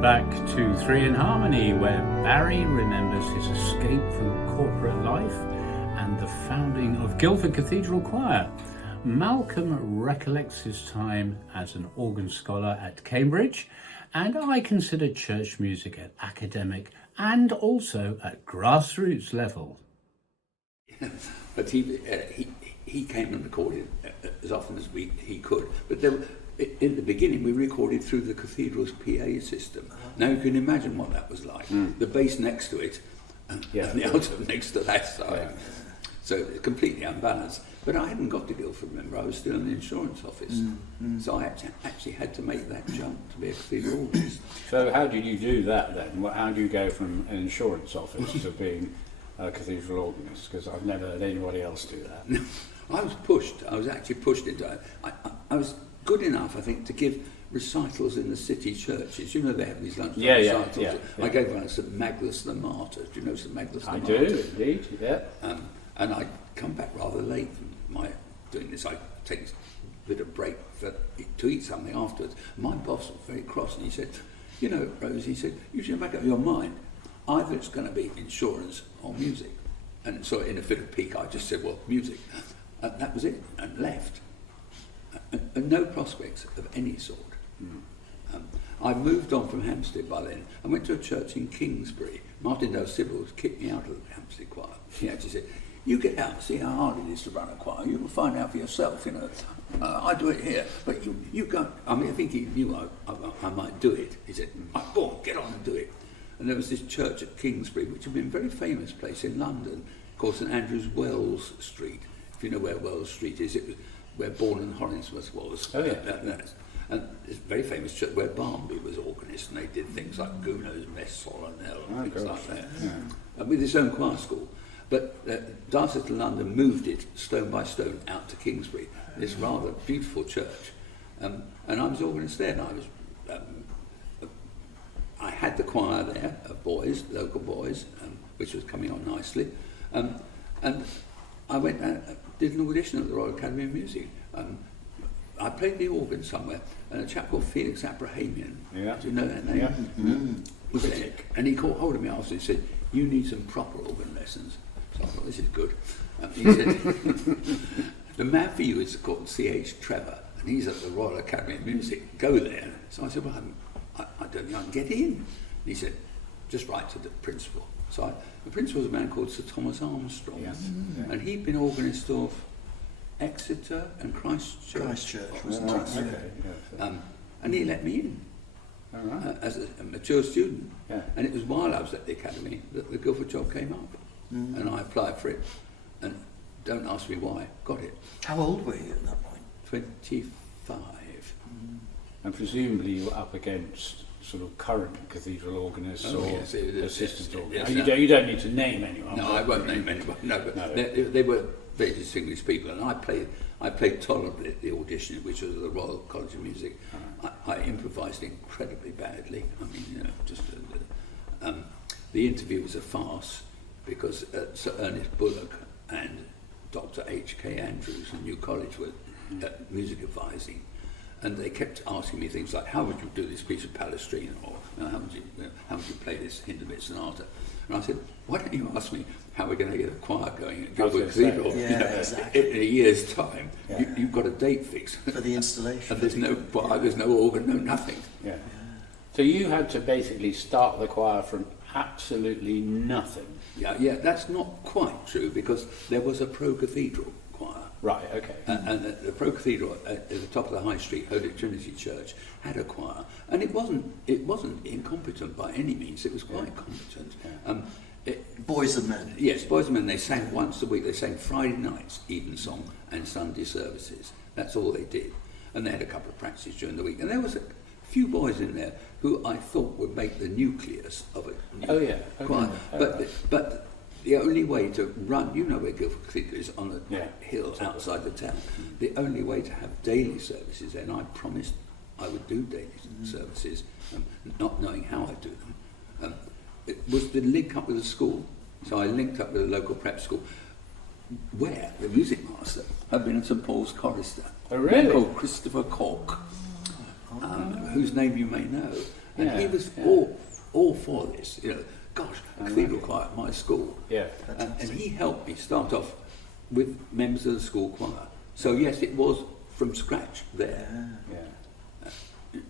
Welcome back to Three in Harmony, where Barry remembers his escape from corporate life and the founding of Guildford Cathedral Choir. Malcolm recollects his time as an organ scholar at Cambridge, and I consider church music at academic and also at grassroots level. But he came and recorded as often as he could. But in the beginning, we recorded through the cathedral's PA system. Now you can imagine what that was like. The bass next to it, and the alto next to that side. So it's completely unbalanced. But I hadn't got to Guildford, remember, I was still in the insurance office. So I actually had to make that jump to be a cathedral organist. So how did you do that then? How do you go from an insurance office to being a cathedral organist? Because I've never heard anybody else do that. I was pushed. I was actually pushed into it. I was good enough, I think, to give recitals in the city churches. You know, they have these lunchtime recitals. Yeah. I gave one at St Magnus the Martyr. Do you know St Magnus the Martyr? I do, indeed, yeah. And I'd come back rather late from my doing this. I'd take a bit of break to eat something afterwards. My boss was very cross and he said, you know, Rose, he said, you should make up your mind. Either it's going to be insurance or music. And so in a fit of pique, I just said, well, music. And that was it, and left. And no prospects of any sort. I moved on from Hampstead by then. I went to a church in Kingsbury. Martindale Sybil kicked me out of the Hampstead choir. He actually said, you get out and see how hard it is to run a choir. You will find out for yourself, you know. I do it here, but you go. I mean, I think he knew I might do it. He said, go on, get on and do it. And there was this church at Kingsbury, which had been a very famous place in London, called St Andrew's Wells Street. If you know where Wells Street is, it was where Bourne and Hollingsworth was. Oh, yeah. And it's a very famous church where Barnby was organist, and they did things like Gounod's Mess, Solennel, and things like that. And with his own choir school. But Diocese of London moved it stone by stone out to Kingsbury, this rather beautiful church. And I was organist there, and I had the choir there of boys, local boys, which was coming on nicely. And I went and did an audition at the Royal Academy of Music. I played the organ somewhere, and a chap called Felix Abrahamian, do you know that name? Was there, and he caught hold of me after and said, you need some proper organ lessons. So I thought, this is good. He said, the man for you is called C.H. Trevor, and he's at the Royal Academy of Music. Go there. So I said, well, I don't think I can get in. And he said, just write to the principal. So the principal was a man called Sir Thomas Armstrong, and he'd been organist of Exeter and Christchurch, wasn't it? And he let me in as a mature student. And it was while I was at the academy that the Guildford job came up, and I applied for it. And don't ask me why, got it. How old were you at that point? 25. And presumably you were up against sort of current cathedral organists or assistant organists. You don't need to name anyone. No, I won't name anyone. No, but they were very distinguished people, and I played tolerably at the audition, which was at the Royal College of Music. I improvised incredibly badly. I mean, you know, just the interview was a farce because Sir Ernest Bullock and Dr. H.K. Andrews from New College were music advising. And they kept asking me things like, how would you do this piece of Palestrina, or how would you play this Hindemith sonata? And I said, why don't you ask me how we're going to get a choir going at Guildford Cathedral? Exactly. In a year's time, you've got a date fixed for the installation. And there's no choir, there's no organ, no nothing. So you had to basically start the choir from absolutely nothing. Yeah, that's not quite true, because there was a pro-cathedral choir. Right, okay. And the Pro Cathedral at the top of the High Street, Holy Trinity Church, had a choir, and it wasn't incompetent by any means. It was quite competent. Boys and men. Yes, boys and men. They sang once a week. They sang Friday nights, evensong, and Sunday services. That's all they did. And they had a couple of practices during the week. And there was a few boys in there who I thought would make the nucleus of a choir. But the only way to run, you know where Guildford Cathedral is, on a hill outside the town. The only way to have daily services, and I promised I would do daily services, not knowing how I'd do them, it was to link up with a school. So I linked up with a local prep school, where the music master had been at St Paul's chorister. Oh, really? Called Christopher Cork, whose name you may know. And he was all for this. You know, gosh, cathedral choir at my school. Yeah. And he helped me start off with members of the school choir. So yes, it was from scratch there. Yeah.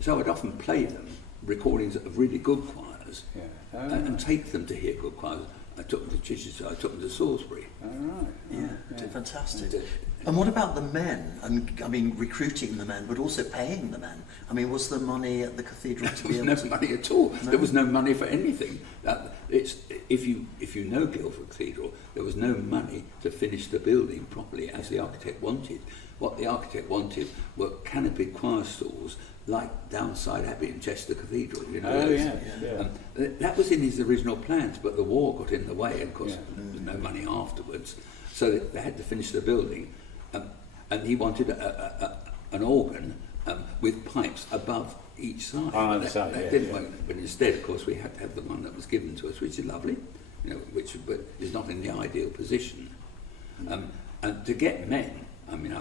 So I'd often play them recordings of really good choirs Yeah. and take them to hear good choirs. I took them to Chichester, I took them to Salisbury. All right. Yeah, fantastic. And what about the men? And I mean, recruiting the men, but also paying the men. I mean, was there money at the cathedral to be There able was to? no money at all. No? There was no money for anything. If you know Guildford Cathedral, there was no money to finish the building properly as the architect wanted. What the architect wanted were canopied choir stalls like downside Abbey and Chester Cathedral. You know, Oh, those. yeah. That was in his original plans, but the war got in the way, and of course Yeah. there was no money afterwards. So they had to finish the building, and he wanted an organ with pipes above each side. On either side, that yeah, didn't yeah. work. But instead, of course, we had to have the one that was given to us, which is lovely, you know, which but is not in the ideal position. And to get men, I mean,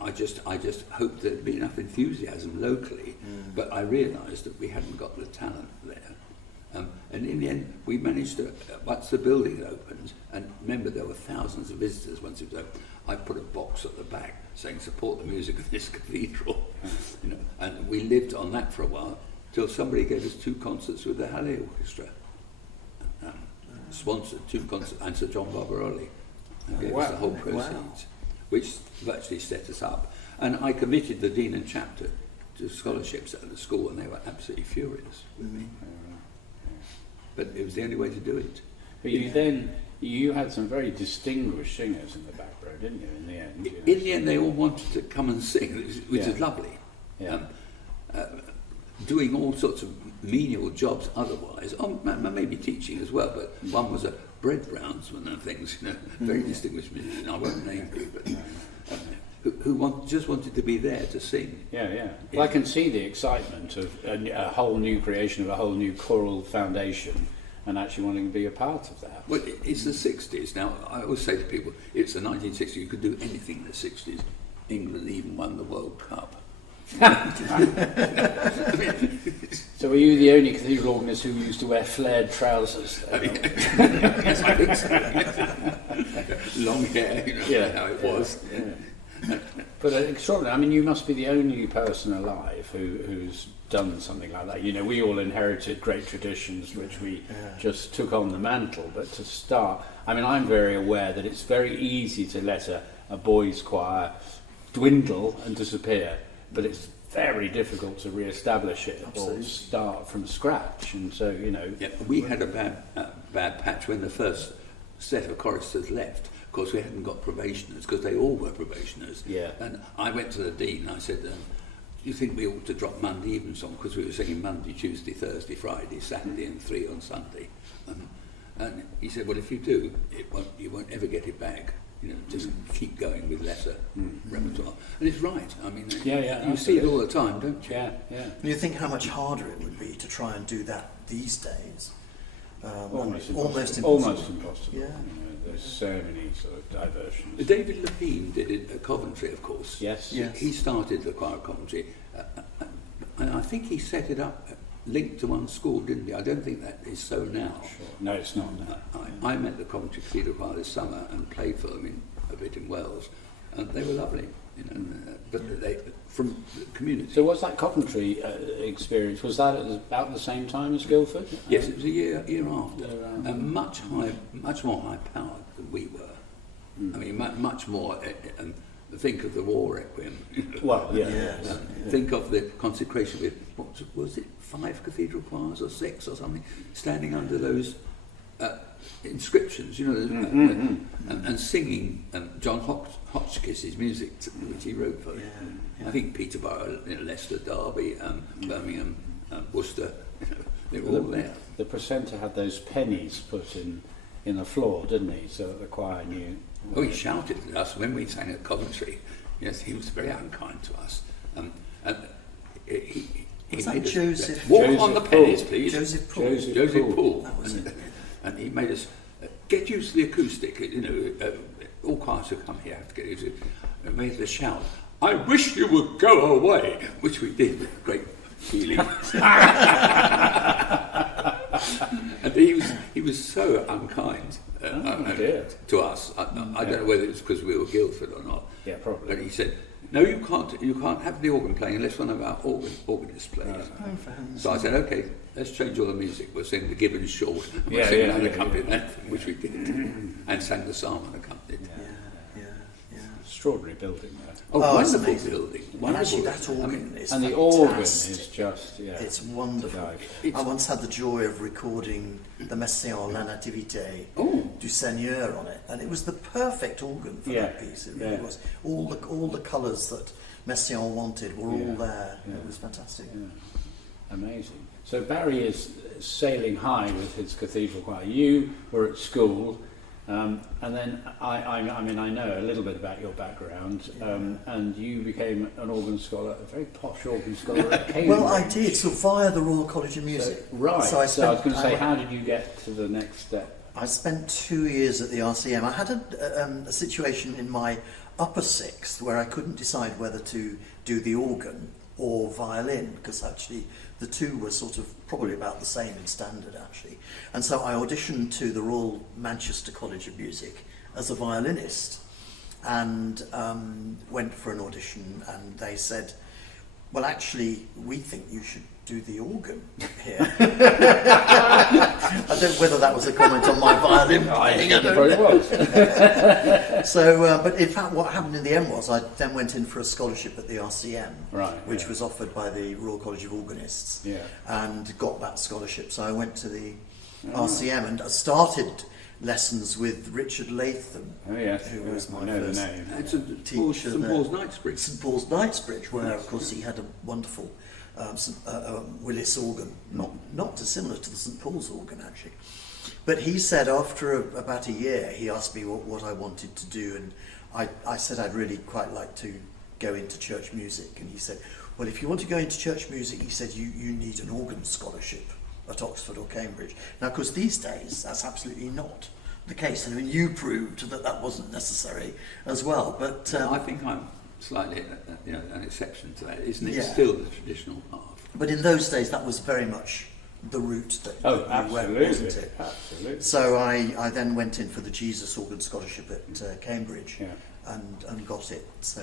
I just hoped there'd be enough enthusiasm locally, but I realised that we hadn't got the talent there. And in the end, we managed to, once the building opened, and remember there were thousands of visitors once it was open, I put a box at the back saying support the music of this cathedral, you know, and we lived on that for a while till somebody gave us 2 concerts with the Halley Orchestra, sponsored 2 concerts, and Sir John Barbaroli gave us the whole proceeds, which virtually set us up. And I committed the dean and chapter to scholarships at the school, and they were absolutely furious with me. But it was the only way to do it. But you had some very distinguished singers in the back row, didn't you? In the end. You know? In the end, they all wanted to come and sing, which is lovely. Yeah. Doing all sorts of menial jobs otherwise, maybe teaching as well, but one was a bread roundsman and things, you know, very distinguished musician, I won't name you, but who just wanted to be there to sing. Yeah. Well, I can see the excitement of a whole new creation of a whole new choral foundation, and actually wanting to be a part of that. Well, it's the 60s. Now, I always say to people, it's the 1960s, you could do anything in the 60s. England even won the World Cup. So were you the only cathedral organist who used to wear flared trousers? Yes, I think so. Long hair, you know how it was. Yeah. But extraordinary. I mean, you must be the only person alive who's done something like that. You know, we all inherited great traditions which we just took on the mantle, but to start, I mean, I'm very aware that it's very easy to let a boys' choir dwindle and disappear, but it's very difficult to re-establish it or start from scratch. And so, you know... Yeah, we had a bad patch when the first set of choristers left. Of course, we hadn't got probationers, because they all were probationers. Yeah. And I went to the dean and I said, do you think we ought to drop Monday evening song? Because we were singing Monday, Tuesday, Thursday, Friday, Saturday and 3 on Sunday. And he said, well, if you do, you won't ever get it back. You know, just keep going with lesser repertoire. And it's right. I mean, you see it all the time, don't you? Yeah. You think how much harder it would be to try and do that these days? Almost impossible. Almost impossible. Yeah. You know, there's so many sort of diversions. David Lepine did it at Coventry, of course. Yes. He started the choir at Coventry. And I think he set it up linked to one school, didn't he? I don't think that is so now. Sure. No, it's not. No. I met the Coventry Cathedral Choir this summer and played for them a bit in Wales, and they were lovely, you know. But they from the community. So was that Coventry experience, was that at about the same time as Guildford? Yes, it was a year after, and much more high powered than we were. I mean, much more. Think of the War Requiem. Well, Think of the consecration with, was it 5 cathedral choirs or 6 or something, standing under those inscriptions, you know, and singing John Hotchkiss's music, which he wrote for. I think Peterborough, Leicester, Derby, Birmingham, Worcester, they were all there. The precentor had those pennies put in the floor, didn't he? So that the choir knew. Oh, he shouted at us when we sang at Coventry. Yes, he was very unkind to us. And he Was that made us Joseph? walk Joseph on the Poole. pennies, please. Joseph Poole. Joseph Poole. That was it. And he made us get used to the acoustic. You know, all choirs who come here have to get used to it. And made us shout, "I wish you would go away," which we did with great feeling. And he was so unkind to us. I don't know whether it's because we were Guildford or not. Yeah, probably. But he said, "No, you can't have the organ playing unless one of our organists plays." So I said, "Okay, let's change all the music. We'll sing the Gibbon Short, we'll sing an unaccompanied anthem," which we did, and sang the psalm unaccompanied. Extraordinary building there. Wonderful building. Actually, that organ is and fantastic. the organ is just, It's wonderful. I once had the joy of recording the Messiaen La Nativité du Seigneur on it, and it was the perfect organ for that piece. It really was. All the colours that Messiaen wanted were all there. It was fantastic. Yeah. Amazing. So Barry is sailing high with his cathedral choir. You were at school. And then I know a little bit about your background, and you became an organ scholar, a very posh organ scholar at Cambridge. Well, I did, so via the Royal College of Music. So I was going to say, how did you get to the next step? I spent 2 years at the RCM. I had a situation in my upper sixth where I couldn't decide whether to do the organ or violin, because actually the two were sort of probably about the same in standard, actually. And so I auditioned to the Royal Manchester College of Music as a violinist, and went for an audition, and they said, "Well, actually, we think you should do the organ here." I don't know whether that was a comment on my violin playing. I don't know. It was. So, but in fact, what happened in the end was I then went in for a scholarship at the RCM, which was offered by the Royal College of Organists, and got that scholarship. So I went to the RCM and started lessons with Richard Latham, who was my first teacher. St Paul's Knightsbridge. St Paul's Knightsbridge, where of course he had a wonderful Willis organ, not dissimilar to the St Paul's organ actually. But he said after about a year, he asked me what I wanted to do, and I said I'd really quite like to go into church music, and he said, "Well, if you want to go into church music," he said, you need an organ scholarship at Oxford or Cambridge. Now, of course, these days that's absolutely not the case. I mean, you proved that wasn't necessary as well. But I think I'm slightly, an exception to that, isn't it? It's still the traditional path. But in those days, that was very much the route that you went, wasn't it? Absolutely. So I then went in for the Jesus Organ Scholarship at Cambridge, and got it. So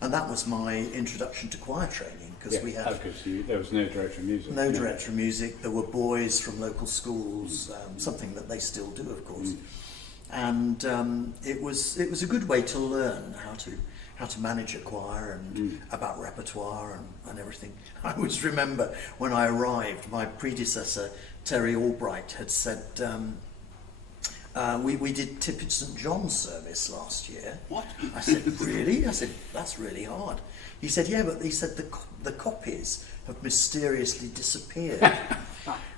and that was my introduction to choir training, because we had there was no director of music. No director of music. There were boys from local schools, something that they still do, of course. And it was a good way to learn how to manage a choir and about repertoire and everything. I always remember when I arrived, my predecessor Terry Albright had said, we did Tippett St John's service last year. What? I said, "Really?" I said, "That's really hard." He said, "Yeah, but he said the copies have mysteriously disappeared."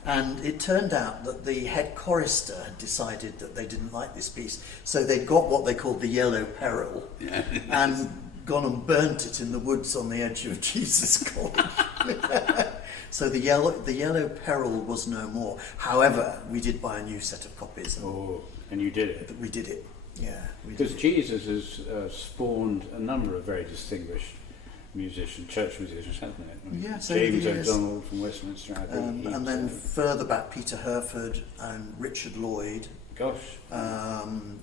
And it turned out that the head chorister had decided that they didn't like this piece, so they'd got what they called the Yellow Peril, and gone and burnt it in the woods on the edge of Jesus College. So the Yellow Peril was no more. However, we did buy a new set of copies. And you did it? We did it, yeah. Because Jesus has spawned a number of very distinguished church musicians, hasn't it? Yeah, James O'Donnell from Westminster Abbey. And then further back, Peter Herford and Richard Lloyd. Gosh. And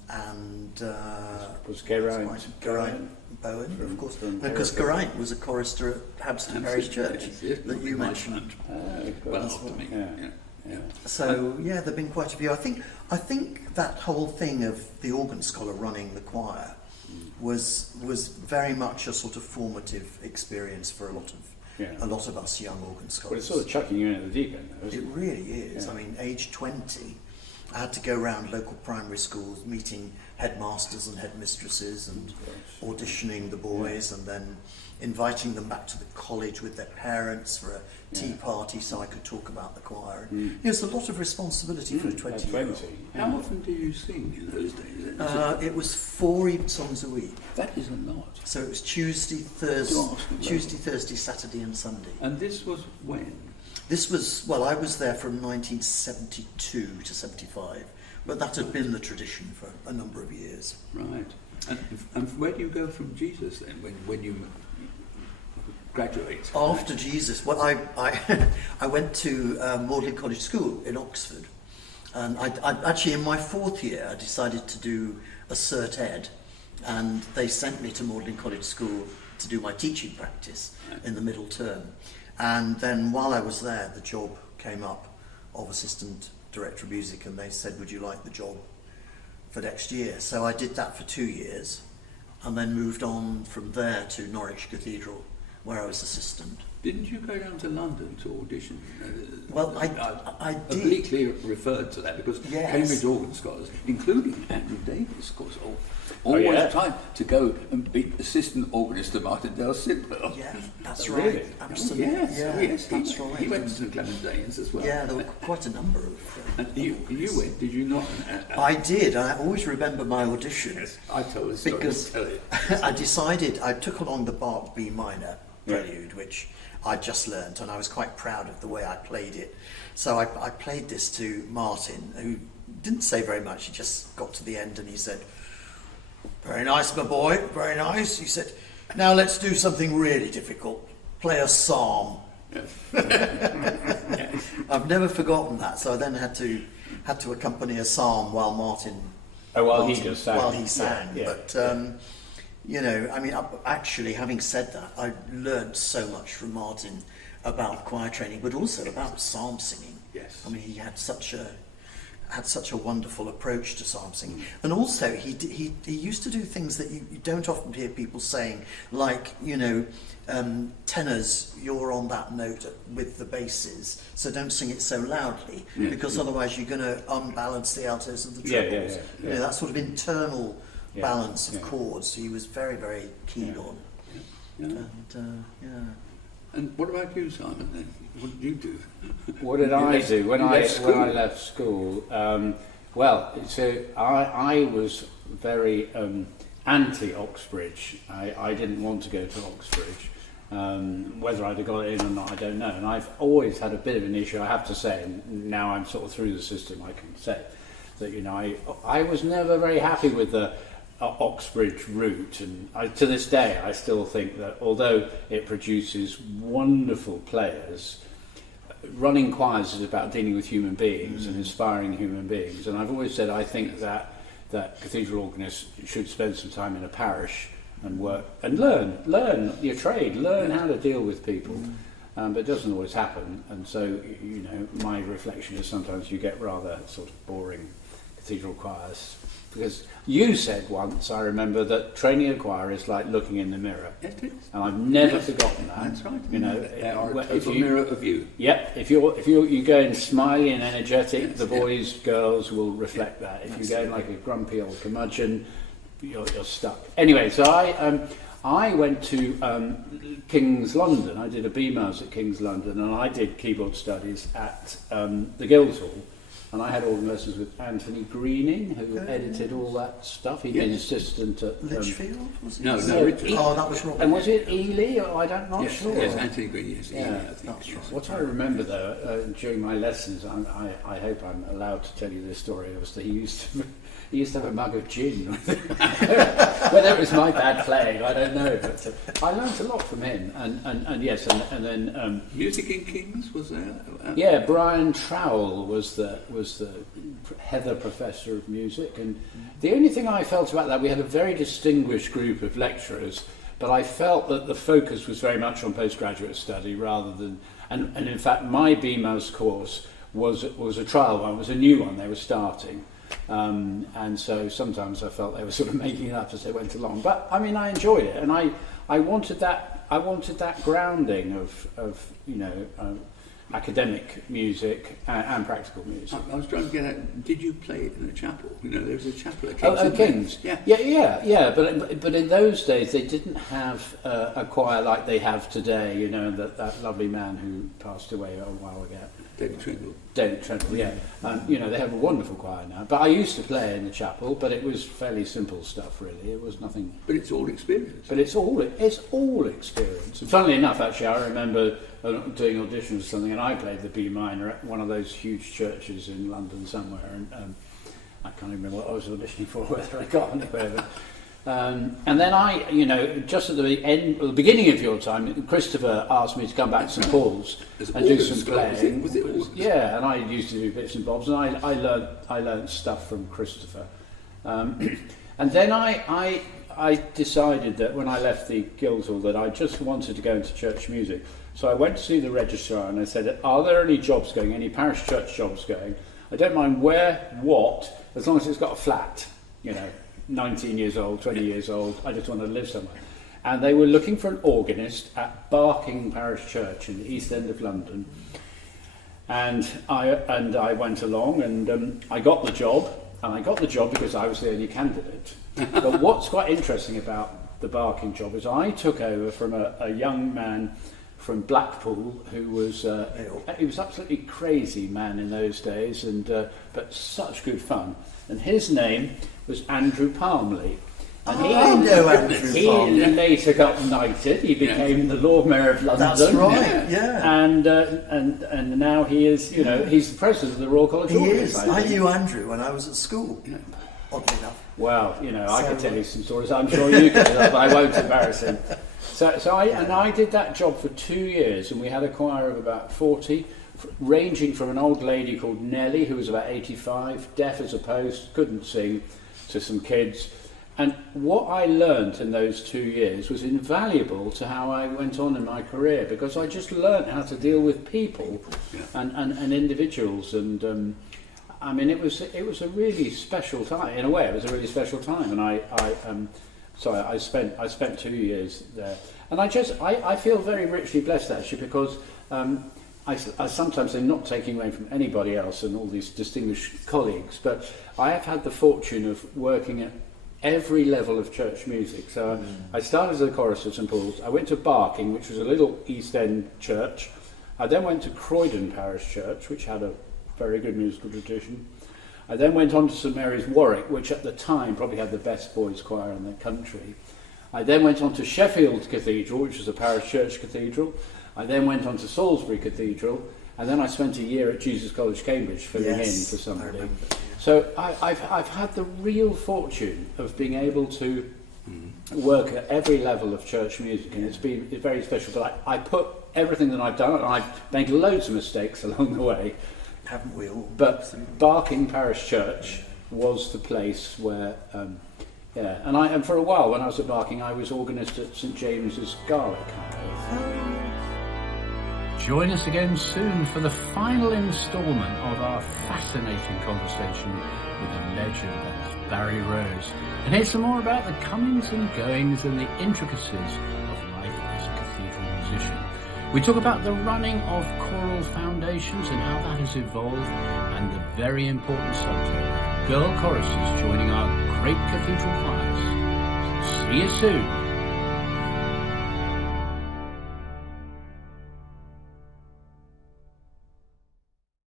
was Geraint Bowen, of course. Because Geraint was a chorister at Hampstead Parish Church that you mentioned. So there have been quite a few. I think that whole thing of the organ scholar running the choir was very much a sort of formative experience for a lot of us young organ scholars. But it's sort of chucking you in at the deep end, though, isn't it? It really is. Yeah. I mean, age 20, I had to go around local primary schools, meeting headmasters and headmistresses and auditioning the boys, and then inviting them back to the college with their parents for a tea party so I could talk about the choir. It's a lot of responsibility for a 20-year-old. How often do you sing in those days? It was 4 songs a week. That is a lot. So it was Tuesday, Thursday, Saturday and Sunday. And this was when? This was, I was there from 1972 to 75, but that had been the tradition for a number of years. Right. And where do you go from Jesus then, when you graduate? After Jesus, well, I went to Magdalen College School in Oxford, and I actually in my 4th year I decided to do a Cert Ed, and they sent me to Magdalen College School to do my teaching practice in the middle term, and then while I was there, the job came up of Assistant Director of Music, and they said, "Would you like the job for next year?" So I did that for 2 years, and then moved on from there to Norwich Cathedral, where I was assistant. Didn't you go down to London to audition? Well, I did. Obliquely referred to that because Yes. Cambridge organ scholars, including Andrew Davis, of course, always tried to go and be assistant organist to Martin Dale Sidwell. Yeah, that's Really? right. Absolutely. Yes, Yeah, yes, that's right. He went to St Clement Danes as well. Yeah, there were quite a number of. And you went, did you not? I did. I always remember my audition I told the story. because Tell it. I took along the Bach B minor prelude, which I just learnt, and I was quite proud of the way I played it. So I played this to Martin, who didn't say very much. He just got to the end and he said, "Very nice, my boy, very nice." He said, "Now let's do something really difficult. Play a psalm." I've never forgotten that. So I then had to accompany a psalm while Martin. While he just sang. While he sang. Yeah, But you know, I mean, actually, having said that, I learned so much from Martin about choir training, but also about psalm singing. Yes. I mean, he had such a wonderful approach to psalm singing, and also he used to do things that you don't often hear people saying, like, you know, tenors, you're on that note with the basses, so don't sing it so loudly, because otherwise you're going to unbalance the altos and the trebles. You know, that sort of internal balance of chords. He was very, very keen on. And what about you, Simon, then? What did you do? What did I do when I left school? Well, so I was very anti-Oxbridge. I didn't want to go to Oxbridge. Whether I'd have got in or not, I don't know. And I've always had a bit of an issue, I have to say, and now I'm sort of through the system, I can say, that, you know, I was never very happy with the Oxbridge route, and to this day I still think that although it produces wonderful players, running choirs is about dealing with human beings and inspiring human beings, and I've always said I think that cathedral organists should spend some time in a parish and work and learn your trade, learn how to deal with people, but it doesn't always happen, and so, you know, my reflection is sometimes you get rather sort of boring cathedral choirs. Because you said once, I remember, that training a choir is like looking in the mirror. It is. And I've never forgotten that. That's right. You know, They are a total mirror of you. Yep. If you go in smiley and energetic, the boys, girls will reflect that. If you go in like a grumpy old curmudgeon, you're stuck. Anyway, so I went to King's London. I did a BMAS at King's London, and I did keyboard studies at the Guildhall. And I had organ lessons with Anthony Greening, who edited all that stuff. He'd been assistant at Lichfield, was it? No, Richard. Oh, that was Robert. And was it Ely? Or I'm not sure. Yes, Anthony Green, yes. Yeah, Ely, I think. that's right. What I remember though, during my lessons, I hope I'm allowed to tell you this story. Obviously, he used to have a mug of gin. Whether it was my bad playing, I don't know. But I learned a lot from him. And yes, and then Music in Kings was there? yeah, Brian Trowell was the Heather Professor of Music, and the only thing I felt about that, we had a very distinguished group of lecturers, but I felt that the focus was very much on postgraduate study rather than, and in fact my BMAS course was a trial one, was a new one they were starting, and so sometimes I felt they were sort of making it up as they went along, but I mean I enjoyed it, and I wanted that grounding of you know, academic music and practical music. I was trying to get at, did you play it in a chapel? You know, there was a chapel at King's. Oh, King's. Yeah. But in those days they didn't have a choir like they have today. You know, that lovely man who passed away a while ago. David Trindle. David Trindle, yeah. You know, they have a wonderful choir now. But I used to play in the chapel, but it was fairly simple stuff, really. It was nothing. But it's all experience. But it's all experience. And funnily enough, actually, I remember doing auditions or something, and I played the B minor at one of those huge churches in London somewhere, and I can't remember what I was auditioning for, whether I got anywhere. And then I, just at the beginning of your time, Christopher asked me to come back to St Paul's and do some playing. Was it? Yeah, and I used to do bits and bobs, and I learned stuff from Christopher. And then I decided that when I left the Guildhall that I just wanted to go into church music. So I went to see the registrar and I said, "Are there any jobs going? Any parish church jobs going? I don't mind what, as long as it's got a flat, 19 years old, 20 years old, I just want to live somewhere." And they were looking for an organist at Barking Parish Church in the East End of London. And I went along and I got the job. And I got the job because I was the only candidate. But what's quite interesting about the Barking job is I took over from a young man from Blackpool who was he was absolutely crazy man in those days, and but such good fun. And his name was Andrew Palmley. And I know Andrew he Palmley. Later got knighted. He became the Lord Mayor of London. That's right, yeah. And now he is, he's the president of the Royal College of Organists. I knew Andrew when I was at school, oddly enough. Well, I could tell you some stories. I'm sure you could, but I won't embarrass him. So I did that job for 2 years, and we had a choir of about 40, ranging from an old lady called Nellie, who was about 85, deaf as a post, couldn't sing, to some kids. And what I learnt in those 2 years was invaluable to how I went on in my career, because I just learnt how to deal with people and individuals. And I mean, it was a really special time. In a way, it was a really special time. And I spent 2 years there, and I feel very richly blessed actually, because I sometimes am not taking away from anybody else and all these distinguished colleagues, but I have had the fortune of working at every level of church music. So I started as a chorus at St Paul's. I went to Barking, which was a little East End church. I then went to Croydon Parish Church, which had a very good musical tradition. I then went on to St Mary's Warwick, which at the time probably had the best boys' choir in the country. I then went on to Sheffield Cathedral, which was a parish church cathedral. I then went on to Salisbury Cathedral, and then I spent a year at Jesus College, Cambridge, filling in for somebody. So I've had the real fortune of being able to work at every level of church music, and it's very special. But I put everything that I've done, and I've made loads of mistakes along the way. Haven't we all? But Barking Parish Church was the place where, and for a while when I was at Barking, I was organist at St James's Garlic. Join us again soon for the final instalment of our fascinating conversation with a legend that is Barry Rose, and hear some more about the comings and goings and the intricacies of life as a cathedral musician. We talk about the running of choral foundations and how that has evolved, and the very important subject of girl choruses joining our great cathedral choirs. See you soon.